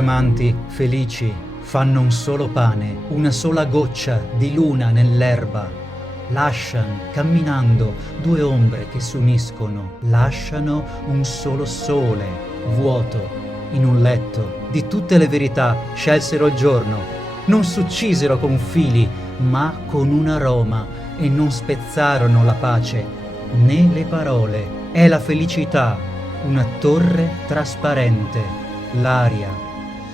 amanti felici fanno un solo pane, una sola goccia di luna nell'erba. Lasciano, camminando, due ombre che si uniscono. Lasciano un solo sole, vuoto, in un letto. Di tutte le verità scelsero il giorno. Non s'uccisero con fili, ma con un aroma, e non spezzarono la pace, né le parole. È la felicità, una torre trasparente, l'aria,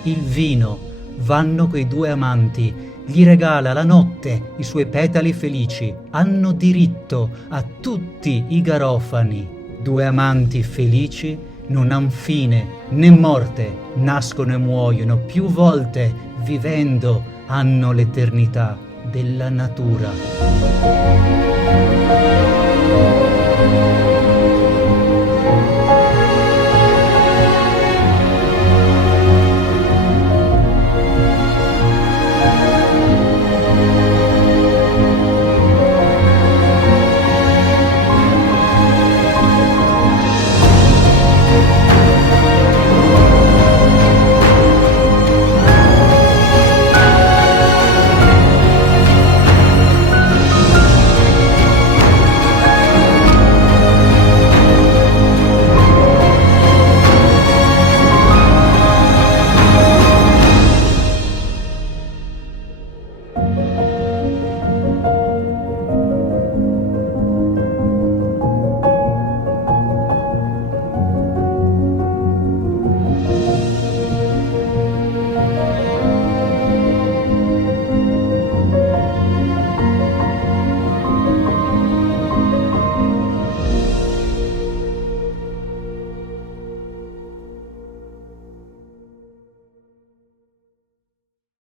il vino, vanno quei due amanti, gli regala la notte i suoi petali felici, hanno diritto a tutti i garofani. Due amanti felici non han fine né morte, nascono e muoiono più volte, vivendo hanno l'eternità della natura.